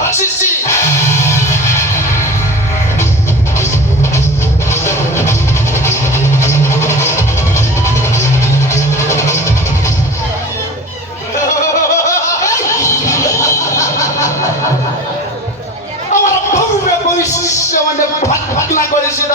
ಭಕ್ಷಿಸಿ ಅವರ ಭವ್ಯ ಭವಿಷ್ಯವನ್ನು ಭಗ್ನಗೊಳಿಸಿದ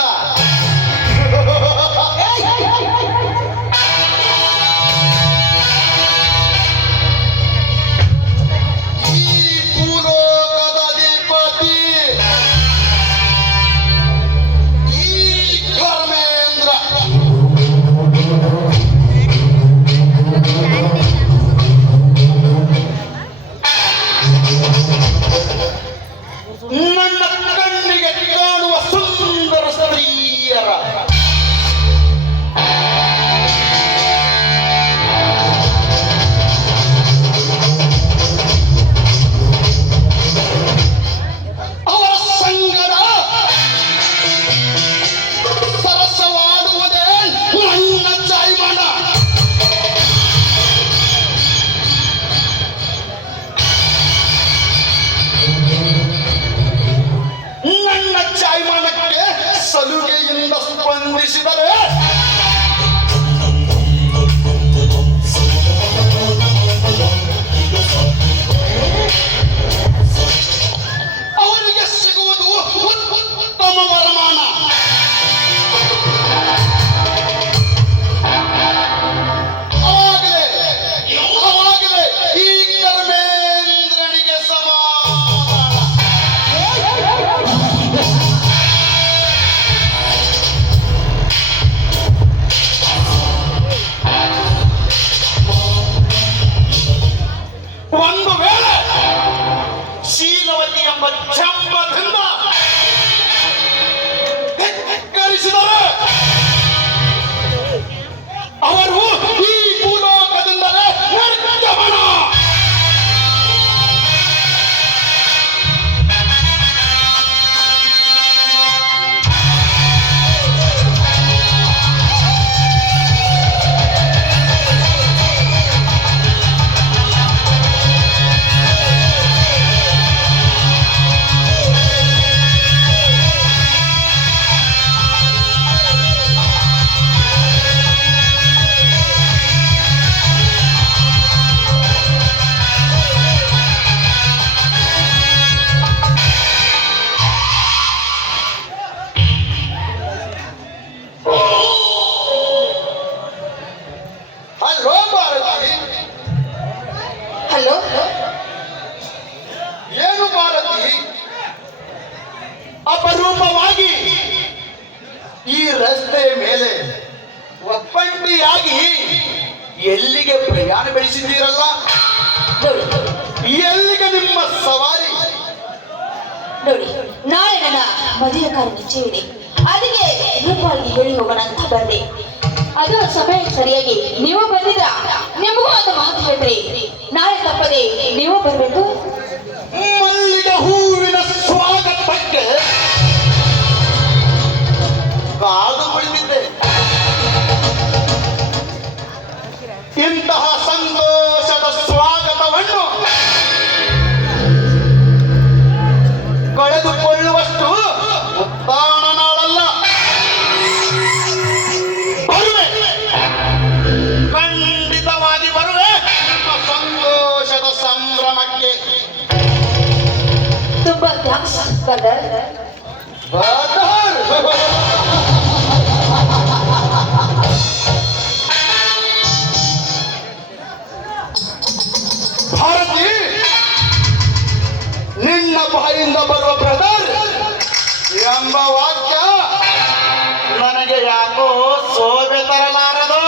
ನನ್ನ ಕಣ್ಣಿಗೆ ಕಾಣುವ ಸುಂದರ ಸ್ತ್ರೀಯರ ಅವರ ಸಂಗಡ ಸರಸವಾಡುವುದೇ ನನ್ನ ಜಾಯಮಾನ. ನನ್ನ ಜಾಯಮಾನಕ್ಕೆ ಸಲುಗೆಯಿಂದ ಸ್ಪಂದಿಸಿದರೆ ಅವರಿಗೆ ಸಿಗುವುದು ಉತ್ತಮ ವರಮಾನ. ಅವಾಗಲೇ ಈ ಕರ್ಮೇಂದ್ರನಿಗೆ ಸಮಾಧಾನ. ಒಂದು ವೇಳೆ ಶೀಲವತಿ ಎಂಬ ಜಂಬದಿಂದ ಧಿಕ್ಕರಿಸಿದರೆ ಅವರು ಈ ಭೂಲೋಕದಿಂದಲೇ ನಿರ್ಗಮನ. ಹಲೋ ಭಾರತಿ. ಹಲೋ, ಏನು ಭಾರತಿ, ಅಪರೂಪವಾಗಿ ಈ ರಸ್ತೆಯ ಮೇಲೆ ಒಪ್ಪಂಡಿಯಾಗಿ ಎಲ್ಲಿಗೆ ಪ್ರಯಾಣ ಬೆಳೆಸಿದ್ದೀರಲ್ಲ? ನೋಡಿ ಎಲ್ಲಿಗೆ ನಿಮ್ಮ ಸವಾರಿ? ನೋಡಿ, ನಾಳೆ ನನ್ನ ಮದುವೆ ಕಾರ್ಯ ನಿಶ್ಚಯ ಇದೆ. ಅದಕ್ಕೆ ರೂಪಾಯಿಗೆ ಹೇಳಿ ಹೋಗೋಣ ಅಂತ ಬಂದೆ. ಅದು ಸಮಯ ಸರಿಯಾಗಿ ನೀವು ಬಂದಿದ್ರ ನಿಮಗೂ ಒಂದು ಮಾತು ಹೇಳ್ರಿ. ನಾಳೆ ತಪ್ಪದೆ ನೀವು ಬರಬೇಕು. ಮಲ್ಲಿಗೆ ಹೂವಿನ ಸ್ವಾಗತಕ್ಕೆ ಕಾದು ಕುಳಿತಿದ್ದೆ. ಇಂತಹ ಸಂತೋಷದ ಸ್ವಾಗತವನ್ನು ಕಳೆದುಕೊಳ್ಳುವಷ್ಟು ಉತ್ತಾನ ನಾಳಲ್ಲ. ಬರುವೆ, ಖಂಡಿತವಾಗಿ ಬರುವೆ ನಿಮ್ಮ ಸಂತೋಷದ ಸಂಭ್ರಮಕ್ಕೆ. ತುಂಬಾ ಥ್ಯಾಂಕ್ಸ್ ಬ್ರದರ್. ಭಾರತಿ, ನಿನ್ನ ಬಾಯಿಂದ ಬರುವ ಬ್ರದರ್ ಎಂಬ ವಾಕ್ಯ ನನಗೆ ಯಾಕೋ ಶೋಭೆ ತರಲಾರದು.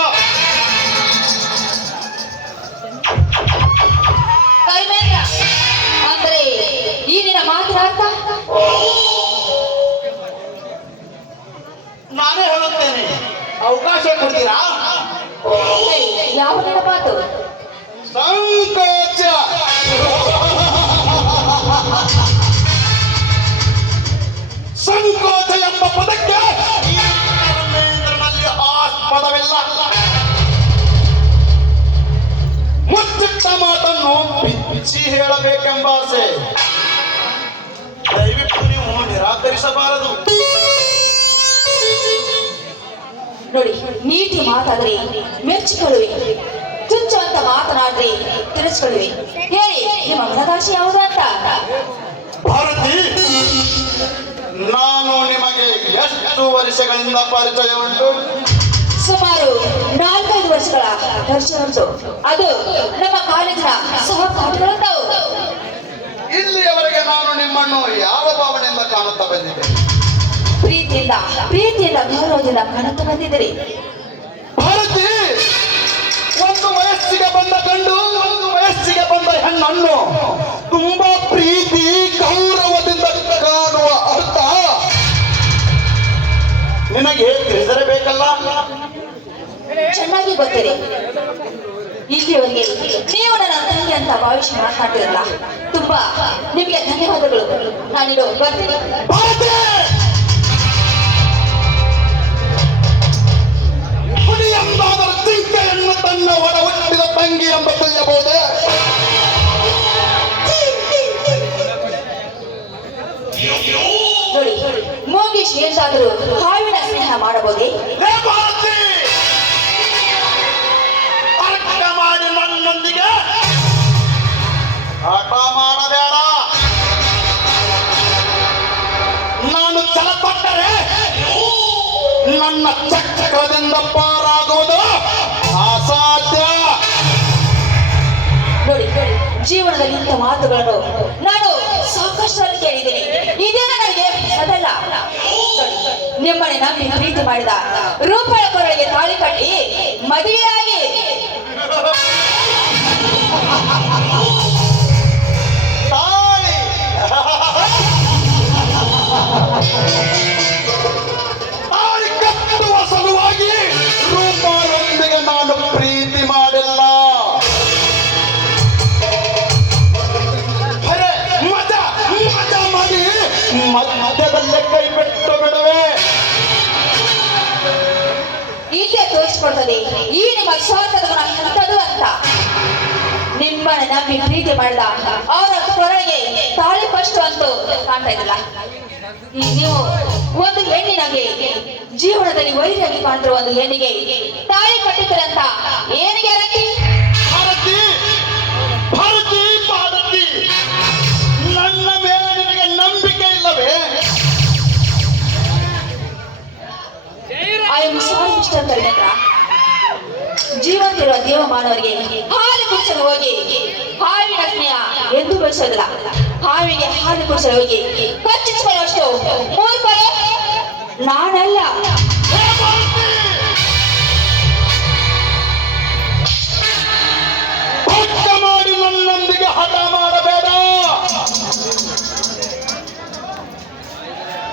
ಕೈಮೇಂದ್ರ ಅಂದ್ರೆ ಈ ನಿನ್ನ ಮಾತಿನ ಅರ್ಥ? ನಾನೇ ಹೇಳುತ್ತೇನೆ, ಅವಕಾಶ ಕೊಡ್ತೀರಾ? ಯಾವ ನಿನ್ನ ಮಾತು? ಸಂಕೋಚ. ಸಂಕೋಚ ಎಂಬ ಪದಕ್ಕೆ ಈ ಕರ್ಮೇಂದ್ರನಲ್ಲಿ ಆಸ್ಪದವಿಲ್ಲ. ಮುಚ್ಚಿಟ್ಟ ಮಾತನ್ನು ಬಿಚ್ಚಿ ಹೇಳಬೇಕೆಂಬ ಆಸೆ. ನಿರಾಕರಿಸಬಾರದು. ನೋಡಿ, ನೀತಿ ಮಾತಾದ್ರೆ ಮೆಚ್ಚಿಕೊಳ್ಳುವೆ, ತುಚ್ಚ ಅಂತ ಮಾತನಾಡ್ರೆ ತಿರಸ್ಕೊಳ್ಳುವೆ. ಹೇಳಿ, ನಿಮ್ಮ ಮನದಾಶೆ ಯಾವುದು ಅಂತ? ಭಾರತಿ, ನಾನು ನಿಮಗೆ ಎಷ್ಟು ವರ್ಷಗಳಿಂದ ಪರಿಚಯ ಉಂಟು? ಸುಮಾರು 4-5 ವರ್ಷಗಳ ಪರಿಚಯ ಉಂಟು. ಅದು ನಮ್ಮ ಕಾಲೇಜಿನ ಸಹಪಾಠಿಗಳಂತವು. ಇಲ್ಲಿಯವರೆಗೆ ನಾನು ನಿಮ್ಮನ್ನು ಯಾವ ಭಾವನೆಯಿಂದ ಕಾಣುತ್ತಾ ಬಂದಿದ್ದೆ? ಪ್ರೀತಿಯಿಂದ ಗೌರವದಿಂದ ಕಾಣುತ್ತಾ ಬಂದಿದ್ದೀರಿ. ಭಾರತಿ, ಒಂದು ವಯಸ್ಸಿಗೆ ಬಂದ ಗಂಡು, ಒಂದು ವಯಸ್ಸಿಗೆ ಬಂದ ಹೆಣ್ಣನ್ನು ತುಂಬಾ ಪ್ರೀತಿ ಗೌರವದಿಂದ ಕಾಣುವ ಅರ್ಥ ನಿನಗೆ ತಿಳಿದಿರಬೇಕಲ್ಲ. ಚೆನ್ನಾಗಿ ಗೊತ್ತಿದೆ. ಇಲ್ಲಿಯವರೆಗೆ ನೀವು ನನ್ನ ತಂಗಿ ಅಂತ ಭಾವಿಸಿ ಮಾತನಾಡಿರಲ್ಲ. ತುಂಬಾ ನಿಮಗೆ ಧನ್ಯವಾದಗಳು. ನಾನಿರೋ ಬರ್ತೀನಿ. ಭಾರತಿ, ಹುಲಿ ಎಂದಾದರ ಜಿಂಕೆಯನ್ನು ತನ್ನ ಒಡ ಹುಟ್ಟಿದ ತಂಗಿ ಎಂಬ ತಿಳಿಯಬಹುದೇ? ನೋಡಿ, ಮೋಗೇಶ್ ಎಂದಾದರೂ ಹಾವಿನ ಸ್ನೇಹ ಮಾಡಬಹುದೇ? ಹೇ ಭಾರತಿ, ಅರ್ಥ ಮಾಡಿ ನನ್ನೊಂದಿಗೆ ಆಟ ಮಾಡಬೇಡ. ನಾನು ಛಲಪಟ್ಟರೆ ನನ್ನ ಚಕ್ರದಿಂದ ಪಾರಾಗುವುದು ಅಸಾಧ್ಯ. ನೋಡಿ, ಜೀವನದಲ್ಲಿ ಇಂಥ ಮಾತುಗಳನ್ನು ನಾನು ಸಾಕಷ್ಟು ಕೇಳಿದ್ದೇನೆ. ಇದೇ ನನಗೆ ಅದಲ್ಲ. ನಿಮ್ಮನೆ ನಂಬಿ ಪ್ರೀತಿ ಮಾಡಿದ ರೂಪಾಯಿ ಕೊರಳಿಗೆ ತಾಳಿ ಕಟ್ಟಿ ಮದುವೆಯಾಗಿ ತಾಳಿ ತಾಳಿ ಕಟ್ಟುವ ಸಲುವಾಗಿ ರೂಪಾಯೊಂದಿಗೆ ನಾನು ಪ್ರೀತಿ ಮಾಡಿಲ್ಲ. ಅರೆ, ಮಜಾ ಮಾಡಿ ಮಧ್ಯದಲ್ಲೇ ಕೈ ಬಿಟ್ಟು ಬಿಡುವೆ. ಇಲ್ಲೇ ತೋರಿಸ್ಕೊಡ್ತದೆ ಈ ನಿಮ್ಮ ಸ್ವಾರ್ಥದ ಗುಣ ಎಂಥದ್ದು ಅಂತ. ನಿಮ್ಮನೆ ನಂಬಿ ಪ್ರೀತಿ ಮಾಡಿದ ಅವರ ಕೊರಳಿಗೆ ತಾಳಿ ಫಸ್ಟ್ ಅಂತೂ ಕಾಣ್ತಾ ಇದ್ದಿಲ್ಲ. ಈ ನೀವು ಒಂದು ಹೆಣ್ಣಿನಾಗೆ ಜೀವನದಲ್ಲಿ ವೈರಿಯಾಗಿ ಕಾಣ್ತಿರುವ ಒಂದು ಹೆಣ್ಣಿಗೆ ತಾಳಿ ಕಟ್ಟಿದ್ರೆ ಅಂತ ಏನು ಗ್ಯಾರಂಟಿ? ಭಾರತಿ, ಭಾರತಿ, ಭಾರತಿ, ನನ್ನ ಮೇಲೆ ನಿನಗೆ ನಂಬಿಕೆ ಇಲ್ಲವೇ? I am sorry mister Karinetra. ಜೀವಂತಿರುವ ದೇವಮಾನವರಿಗೆ ಹಾಲು ಕುಡಿಸಲು ಹೋಗಿ ಹಾವಿನ ಸ್ನೇಹ ಎಂದು ಬೆಳೆಸೋದಿಲ್ಲ. ಹಾವಿಗೆ ಹಾಲು ಕುಡಿಸಲು ಹೋಗಿ ಕಚ್ಚಿಸಿಕೊಳ್ಳುವಷ್ಟು ಮೂರ್ಖರು ನಾನಲ್ಲ. ಹೇ ಭಾರತಿ, ಭಕ್ತ ಮಾಡಿ ನನ್ನೊಂದಿಗೆ ಹಠ ಮಾಡಬೇಡ.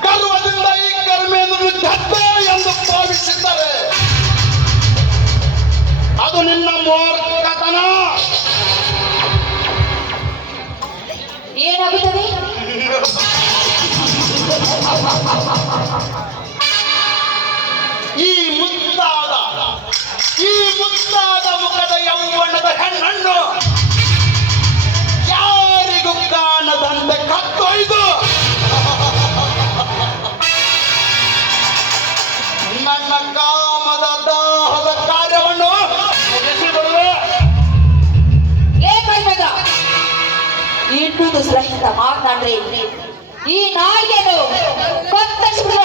ಗರ್ವದಿಂದ ಈ ಕರ್ಮೆಯನ್ನು ಗದ್ದೆ ಎಂದು ಭಾವಿಸಿದ್ದಾರೆ. ಅದು ನಿನ್ನ ಮೂರ್ಖತನ. ಏನಾಗುತ್ತದೆ? ಈ ಮುದ್ದಾದ ಮುಖದ ಯೌವನದ ಹೆಣ್ಣನ್ನು ಯಾರಿಗೂ ಕಾಣದಂತೆ ಕತ್ತೊಯ್ದು ನನ್ನ ಕಾಮದ ದಾಹದ ಕಾರ್ಯವನ್ನು ಮುಗಿಸಿಬಿಡುವೆ. ಏಕಾಯ್ಮಗ ಇನ್ನೊಂದು ಸಲ ಇಂತ ಮಾತನಾಡ್ರೆ ಈ ನಾಯಿಯನ್ನು ಕತ್ತರಿಸಿಬಿಡುವ.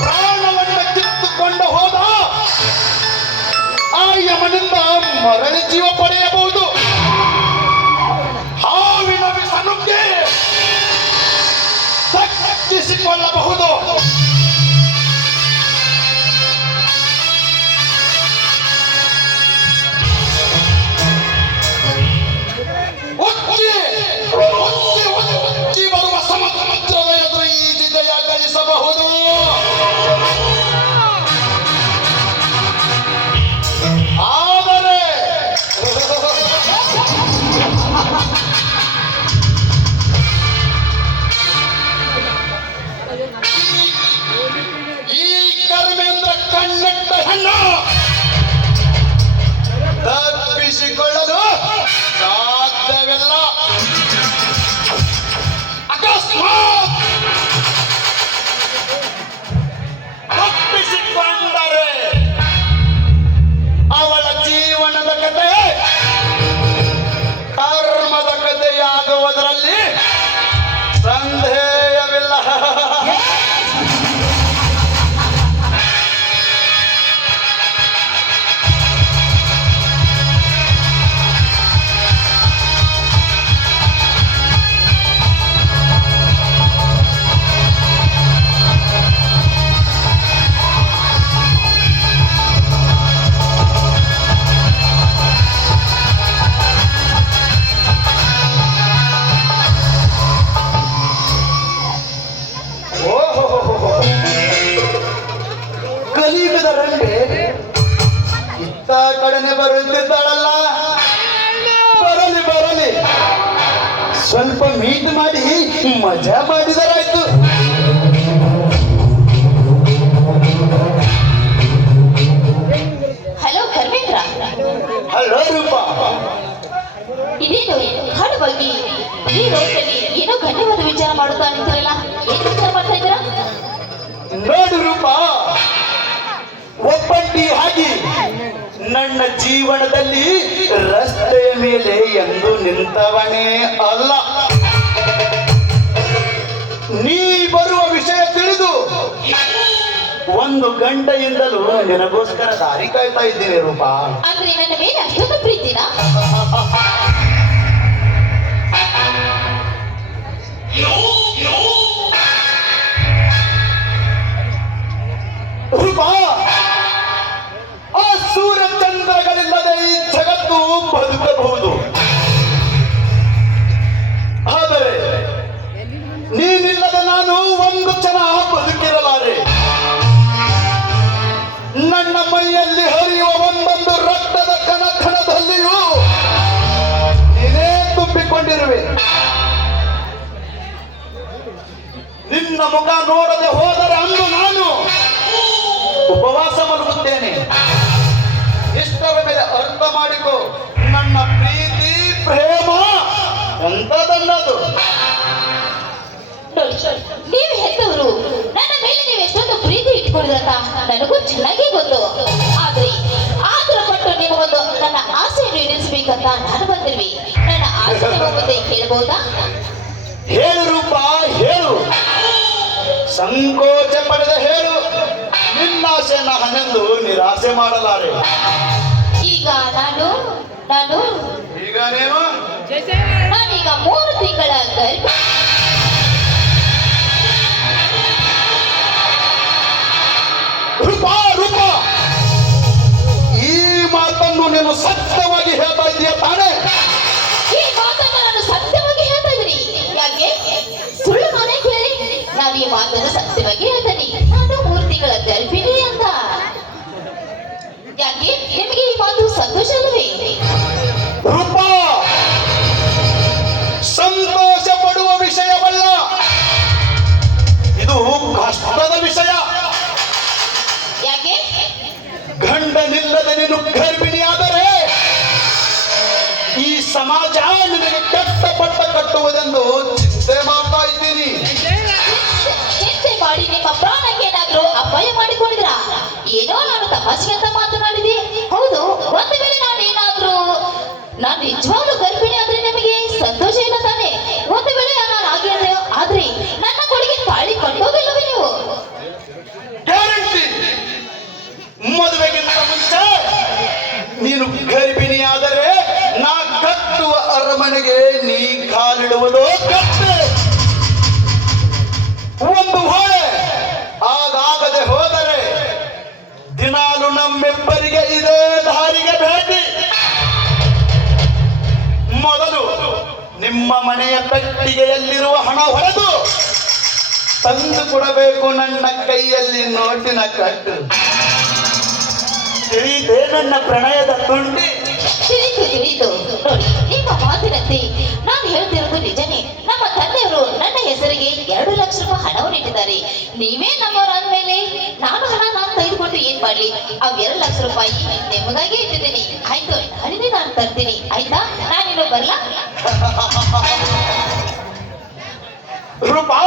ಪ್ರಾಣವನ್ನ ಕಿತ್ತುಕೊಂಡು ಹೋದ ಆ ಯಮನಿಂದ ಮರಳಿ ಜೀವ ಪಡೆಯಬಹುದು. ಹಾವಿನ ವಿಷನುಗ್ಗೆ ದಕ್ಕಿಸಿಕೊಳ್ಳಬಹುದು. ಉಕ್ಕಿ ಬರುವ ಸಮುದ್ರದ ಎದುರು ಈ ಜಯ ಗಳಿಸಬಹುದು. ಆದರೆ ಈ ಕರ್ಮೇಂದ್ರ ಕಣ್ಣೆಟ್ಟ ಹೆಣ್ಣು ತಪ್ಪಿಸಿಕೊಳ್ಳಲು ಸಾಧ್ಯವಿಲ್ಲ. ಅಕಸ್ಮಾತ್ ತಪ್ಪಿಸಿಕೊಂಡರೆ ಅವಳ ಜೀವನದ ಕತೆ ಕರ್ಮದ ಕಥೆಯಾಗುವುದರಲ್ಲಿ ಸಂದೇಹವಿಲ್ಲ. ಕಲಿಯುಗದ ರಂಡೆ ಇತ್ತ ಕಡೆನೆ ಬರುತ್ತಿದ್ದಾಳಲ್ಲ. ಬರಲಿ ಬರಲಿ, ಸ್ವಲ್ಪ ಮೀಟ್ ಮಾಡಿ ಮಜಾ ಮಾಡಿದರಾಯ್ತು. ಹಲೋ ಕರ್ಮೇಂದ್ರ, ಹಲೋ ರೂಪ. ಇದೇನು ಹಾಡುವಾಗಿ ಈ ರೋಡ್ನಲ್ಲಿ ಏನೋ ಗಣ್ಯವಾದ ವಿಚಾರ ಮಾಡುತ್ತಾ ನಿಂತಿರಲ್ಲ, ಏನ್ ವಿಚಾರ ಮಾಡ್ತಾ ಇದ್ದೀರಾ? ನೋಡು ರೂಪ, ಒಬ್ಬಂಟಿ ಆಗಿ ನನ್ನ ಜೀವನದಲ್ಲಿ ರಸ್ತೆಯ ಮೇಲೆ ಎಂದು ನಿಂತವನೇ ಅಲ್ಲ. ನೀ ಬರುವ ವಿಷಯ ತಿಳಿದು ಒಂದು ಗಂಟೆಯಿಂದಲೂ ನಿನಗೋಸ್ಕರ ದಾರಿ ಕಾಯ್ತಾ ಇದ್ದೇನೆ ರೂಪ. ಅಂದ್ರೆ ನನ್ನ ಮೇಲೆ ಅಷ್ಟೊಂದು ಪ್ರೀತಿನಾ? ರೂಪ, ಆ ಸೂರ್ಯಚಂದ್ರಗಳಿಲ್ಲದೆ ಈ ಜಗತ್ತು ಬದುಕಬಹುದು. ಆದರೆ ನೀನಿಲ್ಲದೆ ನಾನು ಒಂದು ಕ್ಷಣ ಬದುಕಿರಲಾರೆ. ನನ್ನ ಮೈಯಲ್ಲಿ ಹರಿಯುವ ಒಂದೊಂದು ರಕ್ತದ ಕಣ ಕಣದಲ್ಲಿಯೂ ನೀನೇ ತುಂಬಿಕೊಂಡಿರುವೆ. ನಿನ್ನ ಮುಖ ನೋಡದೆ ಹೋದರೆ ಅಂದು ನಾನು ಉಪವಾಸ ಮಲಗುತ್ತೇನೆ. ಇಷ್ಟರ ಮೇಲೆ ಅರ್ಥ ಮಾಡಿಕೊ, ನನ್ನ ಪ್ರೀತಿ ಪ್ರೇಮ ಎಂತದನ್ನದು. ನೀವು ಹೆತ್ತವರು ನನ್ನ ಮೇಲೆ ನೀವು ಎಷ್ಟೊಂದು ಪ್ರೀತಿ ಇಟ್ಕೊಂಡಿರಂತ ನನಗೂ ಚೆನ್ನಾಗಿ ಗೊತ್ತು. ಆದ್ರೆ ಆತರ ಪಟ್ಟು ನಿಮಗೊಂದು ನನ್ನ ಆಸೆಯನ್ನು ಈಡೇರಿಸಬೇಕಂತ ನಾನು ಬಂದಿರ್ವಿ. ನನ್ನ ಆಸೆ ಮುಂದೆ ಹೇಳ್ಬಹುದಾ? ಹೇಳು ರೂಪ, ಹೇಳು. ಸಂಕೋಚ ಪಡೆದ ಹೇಳು. ನಿನ್ನಾಸೆ ನಾನೆಂದು ನಿರಾಸೆ ಮಾಡಲಾರೆ. ಈಗ ನಾನು ನಾನು ಈಗ ನೀನು ನಾನೀಗ 3 ತಿಂಗಳ ಗರ್ಭಿಣಿ. ರೂಪ ರೂಪ, ಈ ಮಾತನ್ನು ನೀನು ಸತ್ಯವಾಗಿ ಹೇಳ್ತಾ ಇದೀಯ ತಾನೇ? ಈ ಮಾತನ್ನು ನಾನು ಸತ್ಯವಾಗಿ ಹೇಳ್ತಾ ಇದ್ದೀನಿ. ಯಾಕೆ ಸುಳ್ಳು ನಾನೇ ಕೇಳಿ? ನಾನು ಈ ಮಾತನ್ನು ಸತ್ಯವಾಗಿ ಹೇಳ್ತೀನಿ. ನಾನು 3 ತಿಂಗಳ ಗರ್ಭಿಣಿ ಅಂತ. ಯಾಕೆ ನಿಮಗೆ ಈ ಮಾತು ಸಂತೋಷ ಅಲ್ಲವೇ? ರೂಪ, ಸಂತೋಷ ಪಡುವ ವಿಷಯವಲ್ಲ, ಇದು ಕಷ್ಟದ ವಿಷಯ. ಯಾಕೆ? ಗಂಡನಿಲ್ಲದೆ ನೀನು ಗರ್ಭಿಣಿಯಾದರೆ ಈ ಸಮಾಜ ನಿನಗೆ ಕೆಟ್ಟ ಪಟ್ಟ ಕಟ್ಟುವುದೆಂದು ಚಿಂತೆ ಮಾಡ್ತಾ ಇದ್ದೀನಿ. ಚಿಂತೆ ಮಾಡಿ ನಿಮ್ಮ ಪ್ರಾಣಕ್ಕೆ ಏನಾದ್ರೂ ಅಪಾಯ ಮಾಡಿಕೊಂಡಿದ್ರ? ಏನೋ ನಾನು ತಮಾಷೆಗೆ ಅಂತ ಮಾತನಾಡಿದೆ. ಹೌದು, ಒಂದು ವೇಳೆ ನಾನು ನಿಜವಾಗ್ಲೂ ಗರ್ಭಿಣಿ ಆದ್ರೆ ನಿಮಗೆ ಸಂತೋಷ ಇಲ್ಲ ತಾನೆ? ಒಂದು ವೇಳೆ ನಾನು ಆದ್ರೆ ನನ್ನ ಕೊಡುಗೆ ತಾಳಿ ಕಟ್ಟೋದಿಲ್ಲವೇ ನೀವು? ಗ್ಯಾರಂಟಿ. ಮದುವೆಗಿಂತ ಮುಂಚೆ ನೀನು ಗರ್ಭಿಣಿಯಾದರೆ ನಾ ಕಟ್ಟುವ ಅರಮನೆಗೆ ನೀ ಕಾಲಿಡುವುದೋ ಕಟ್ಟೆ. ಒಂದು ವೇಳೆ ಹಾಗಾಗದೆ ಹೋದರೆ ದಿನಾಲು ನಮ್ಮಿಬ್ಬರಿಗೆ ಇದೇ ದಾರಿಗೆ ಭೇಟಿ. ಮೊದಲು ನಿಮ್ಮ ಮನೆಯ ಪೆಟ್ಟಿಗೆಯಲ್ಲಿರುವ ಹಣ ಹೊಡೆದು ತಂದು ಕೊಡಬೇಕು ನನ್ನ ಕೈಯಲ್ಲಿ ನೋಟಿನ ಕಟ್ಟು. ತಿಳಿದೇ ನನ್ನ ಪ್ರಣಯದ ತುಂಡಿ. ತಿಳಿದು ನೋಡಿ, ನಿಮ್ಮ ಮಾತಿನಂತೆ ನಾನು ಹೇಳ್ತಿರೋದು ನಿಜನೇ. ನಮ್ಮ ತಂದೆಯವರು ನನ್ನ ಹೆಸರಿಗೆ 2 ಲಕ್ಷ ರೂಪಾಯಿ ಹಣವನ್ನು ಇಟ್ಟಿದ್ದಾರೆ. ನೀವೇ ನಮ್ಮವರಾದ್ಮೇಲೆ ನಾನು ತೆಗೆದುಕೊಂಡು ಏನ್ ಮಾಡ್ಲಿ? ಆ 2 ಲಕ್ಷ ರೂಪಾಯಿ ನಿಮಗಾಗಿ ಇಟ್ಟಿದ್ದೀನಿ. ಆಯ್ತು, ನಾಳಿನೇ ನಾನು ತರ್ತೀನಿ. ಆಯ್ತಾ? ನಾನಿನ್ನು ಬರ್ಲಾ? ರೂಪಾ,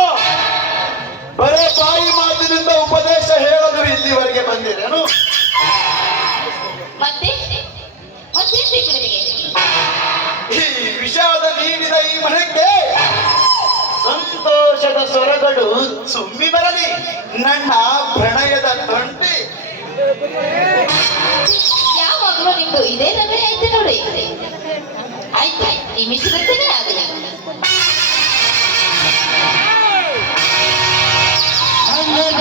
ಬರೇ ಬಾಯಿ ಮಾತಿನಿಂದ ಉಪದೇಶ ಹೇಳಲು ಇಲ್ಲಿವರೆಗೆ ಬಂದಿರೇನು? ಮತ್ತೇನ್ ಬೇಕು ನಿಮಗೆ? ಈ ವಿಷಾದ ನೀಡಿದ ಈ ಮನೆಗೆ ಸಂತೋಷದ ಸ್ವರಗಳು ಸುಮ್ಮಿ ಬರಲಿ. ನನ್ನ ಪ್ರಣಯದ ತೊಂಟಿ. ಯಾವಾಗಲೂ ನಿಮ್ದು ಇದೇ ನಮಗೆ ಐತೆ ನೋಡಿ. ಆಯ್ತು, ನಿಮಿಷದಂತೆಯೇ ಆಗಲಿ. ಅನಘ